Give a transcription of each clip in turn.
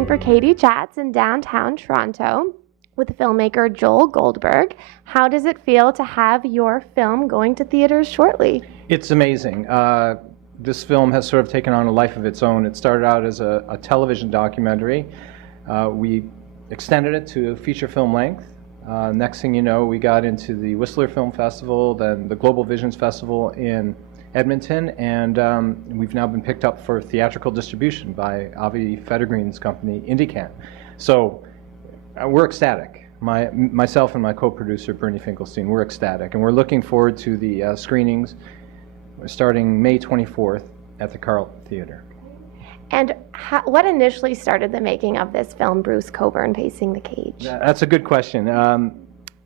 recording for Katie Chats in downtown Toronto with filmmaker Joel Goldberg. How does it feel to have your film going to theaters shortly? It's amazing. This film has sort of taken on a life of its own. It started out as a television documentary. We extended it to feature film length. Next thing you know, we got into the Whistler Film Festival, then the Global Visions Festival in Edmonton, and we've now been picked up for theatrical distribution by Avi Federgreen's company, Indicant. So we're ecstatic. Myself and my co-producer, Bernie Finkelstein, we're ecstatic, and we're looking forward to the screenings starting May 24th at the Carlton Theatre. And what initially started the making of this film, Bruce Cockburn Pacing the Cage? That's a good question.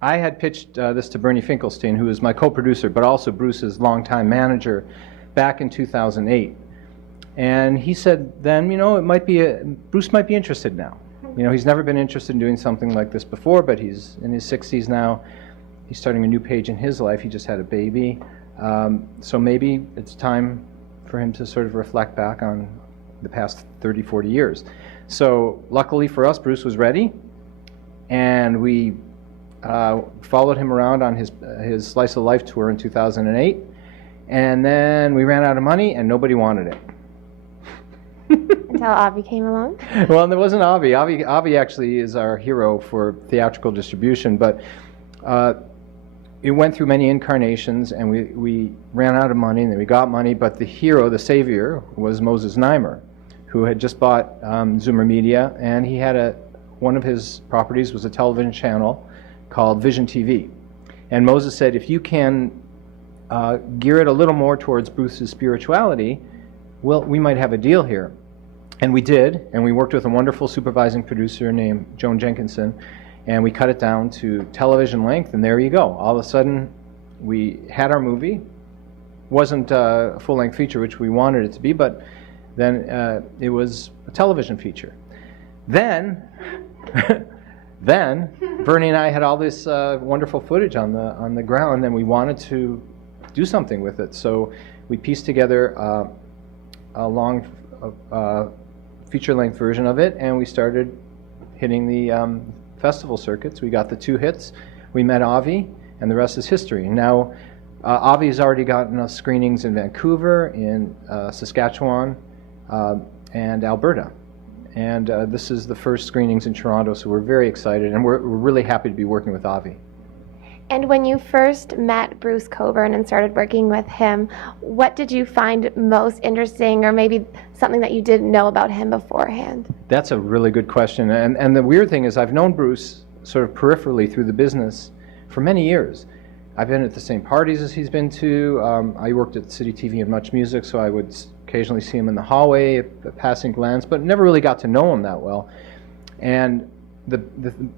I had pitched this to Bernie Finkelstein, who is my co-producer, but also Bruce's longtime manager, back in 2008. And he said then, Bruce might be interested now. He's never been interested in doing something like this before, but he's in his 60s now. He's starting a new page in his life. He just had a baby. So maybe it's time for him to sort of reflect back on the past 30, 40 years. So luckily for us, Bruce was ready, and we followed him around on his Slice of Life tour in 2008, and then we ran out of money and nobody wanted it. Until Avi came along? Well, there wasn't Avi. Avi actually is our hero for theatrical distribution, but it went through many incarnations, and we ran out of money, and then we got money, but the hero, the savior, was Moses Znaimer, who had just bought Zoomer Media, and he had one of his properties was a television channel called Vision TV. And Moses said, if you can gear it a little more towards Bruce's spirituality, well, we might have a deal here. And we did, and we worked with a wonderful supervising producer named Joan Jenkinson, and we cut it down to television length, and there you go. All of a sudden, we had our movie. Wasn't a full-length feature, which we wanted it to be, but then it was a television feature. Then Bernie and I had all this wonderful footage on the ground, and we wanted to do something with it. So we pieced together a long feature-length version of it, and we started hitting the festival circuits. We got the 2 hits. We met Avi, and the rest is history. Now, Avi has already gotten us screenings in Vancouver, in Saskatchewan, and Alberta. And this is the first screenings in Toronto, so we're very excited, and we're really happy to be working with Avi. And when you first met Bruce Cockburn and started working with him, what did you find most interesting, or maybe something that you didn't know about him beforehand? That's a really good question. And the weird thing is I've known Bruce sort of peripherally through the business for many years. I've been at the same parties as he's been to. I worked at City TV and Much Music, so I would occasionally see him in the hallway at passing glance, but never really got to know him that well. And the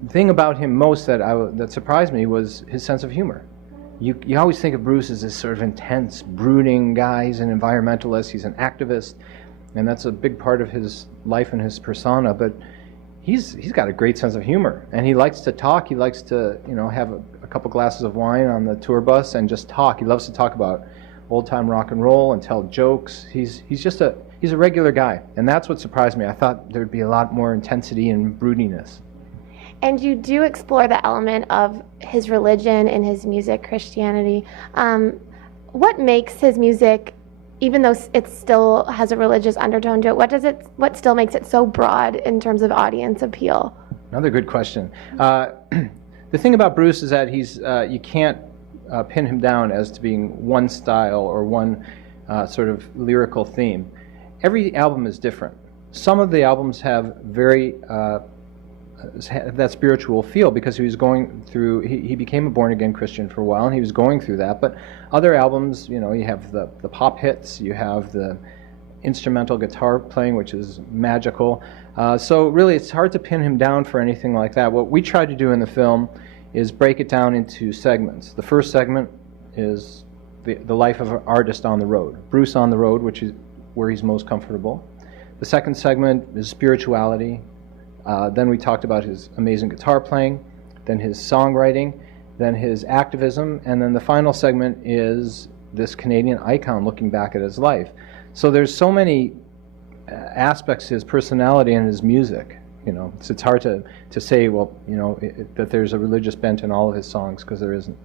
thing about him most that surprised me was his sense of humor. You always think of Bruce as this sort of intense, brooding guy. He's an environmentalist, he's an activist, and that's a big part of his life and his persona, but he's got a great sense of humor, and he likes to talk. He likes to have a couple glasses of wine on the tour bus and just talk. He loves to talk about old-time rock and roll and tell jokes. He's a regular guy, and that's what surprised me. I thought there'd be a lot more intensity and broodiness. And you do explore the element of his religion in his music, Christianity. What makes his music, even though it still has a religious undertone to it, what still makes it so broad in terms of audience appeal? Another good question. The thing about Bruce is that you can't pin him down as to being one style or one sort of lyrical theme. Every album is different. Some of the albums have very that spiritual feel because he was going through, he became a born-again Christian for a while, and he was going through that. But other albums, you have the pop hits, you have the instrumental guitar playing, which is magical. So really, it's hard to pin him down for anything like that. What we tried to do in the film is break it down into segments. The first segment is the life of an artist on the road. Bruce on the road, which is where he's most comfortable. The second segment is spirituality. Then we talked about his amazing guitar playing, then his songwriting, then his activism, and then the final segment is this Canadian icon looking back at his life. So there's so many aspects to his personality and his music You know, it's hard to say, well, you know, that there's a religious bent in all of his songs, because there isn't.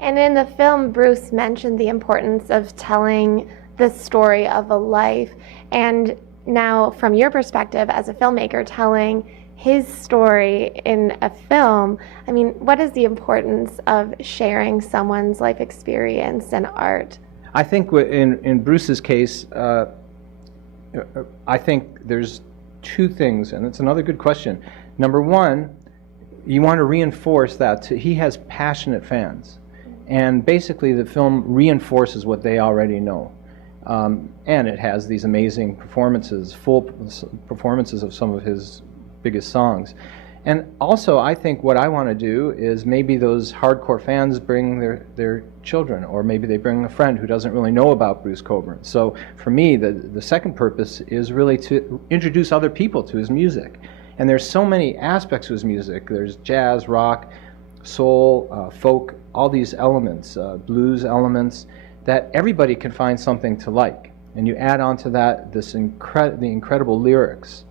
And in the film, Bruce mentioned the importance of telling the story of a life. And now, from your perspective as a filmmaker, telling his story in a film, I mean, what is the importance of sharing someone's life experience and art? I think in Bruce's case, I think there's two things, and it's another good question. Number one, you want to reinforce that he has passionate fans. And basically the film reinforces what they already know. And it has these amazing performances, full performances of some of his biggest songs. And also, I think what I want to do is maybe those hardcore fans bring their children, or maybe they bring a friend who doesn't really know about Bruce Cockburn. So for me, the second purpose is really to introduce other people to his music. And there's so many aspects to his music. There's jazz, rock, soul, folk, all these elements, blues elements, that everybody can find something to like. And you add on to that the incredible lyrics.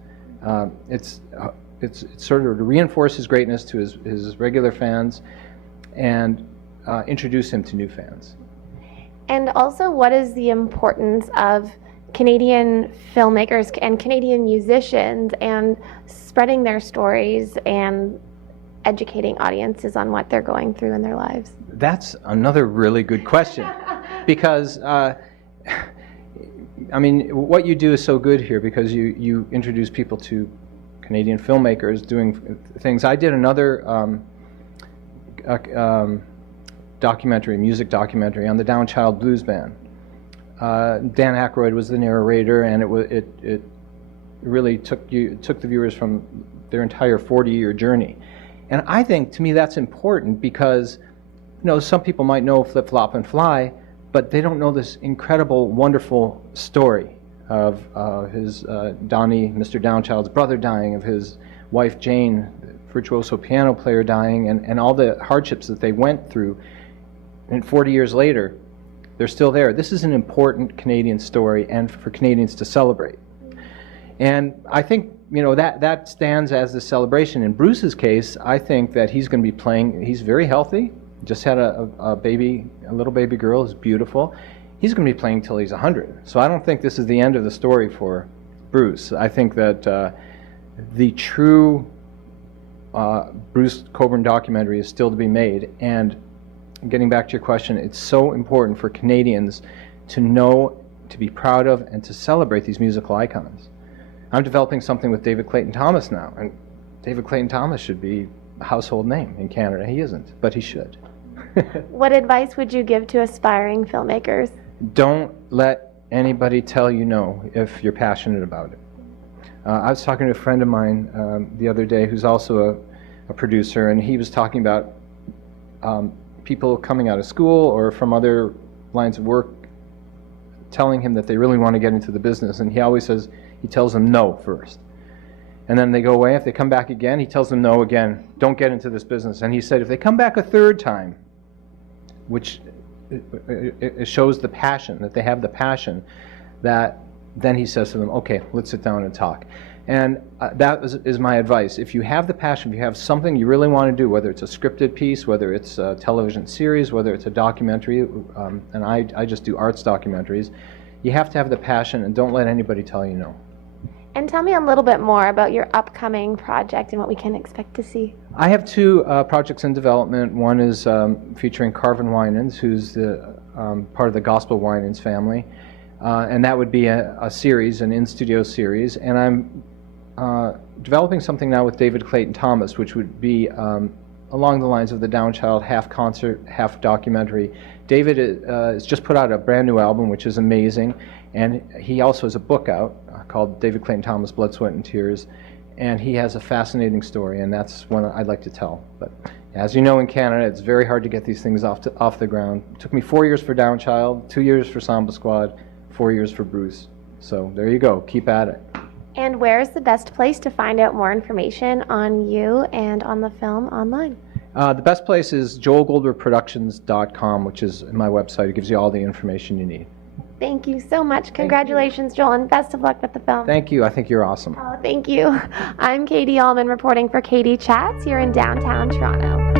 It's sort of to reinforce his greatness to his regular fans and introduce him to new fans. And also, what is the importance of Canadian filmmakers and Canadian musicians and spreading their stories and educating audiences on what they're going through in their lives? That's another really good question, because I mean, what you do is so good here, because you introduce people to Canadian filmmakers doing things. I did another music documentary on the Downchild Blues Band. Dan Aykroyd was the narrator, and it really took the viewers from their entire 40-year journey. And I think, to me, that's important, because, you know, some people might know Flip, Flop, and Fly, but they don't know this incredible, wonderful story of his Donnie, Mr. Downchild's brother, dying, of his wife Jane, virtuoso piano player, dying, and all the hardships that they went through. And 40 years later, they're still there. This is an important Canadian story, and for Canadians to celebrate. And I think, you know, that stands as the celebration. In Bruce's case, I think that he's going to be playing. He's very healthy. Just had a baby, a little baby girl, who's beautiful. He's going to be playing till he's 100. So I don't think this is the end of the story for Bruce. I think that the true Bruce Cockburn documentary is still to be made. And getting back to your question, it's so important for Canadians to know, to be proud of, and to celebrate these musical icons. I'm developing something with David Clayton Thomas now, and David Clayton Thomas should be a household name in Canada. He isn't, but he should. What advice would you give to aspiring filmmakers? Don't let anybody tell you no if you're passionate about it. I was talking to a friend of mine the other day who's also a producer, and he was talking about people coming out of school or from other lines of work telling him that they really want to get into the business, and he always says, he tells them no first. And then they go away. If they come back again, he tells them no again. Don't get into this business. And he said if they come back a third time, which it shows the passion, that they have the passion, that then he says to them, okay, let's sit down and talk. And that is my advice. If you have the passion, if you have something you really want to do, whether it's a scripted piece, whether it's a television series, whether it's a documentary, and I just do arts documentaries, you have to have the passion, and don't let anybody tell you no. And tell me a little bit more about your upcoming project and what we can expect to see. I have two projects in development. One is featuring Carvin Winans, who's the part of the Gospel Winans family. And that would be a series, an in-studio series. And I'm developing something now with David Clayton Thomas, which would be along the lines of the Downchild, half concert, half documentary. David has just put out a brand new album, which is amazing. And he also has a book out called David Clayton Thomas, Blood, Sweat, and Tears. And he has a fascinating story, and that's one I'd like to tell. But as you know, in Canada, it's very hard to get these things off the ground. It took me 4 years for Downchild, 2 years for Samba Squad, 4 years for Bruce. So there you go. Keep at it. And where is the best place to find out more information on you and on the film online? The best place is joelgoldbergproductions.com, which is my website. It gives you all the information you need. Thank you so much. Congratulations, Joel, and best of luck with the film. Thank you. I think you're awesome. Oh, thank you. I'm Katie Allman reporting for Katie Chats here in downtown Toronto.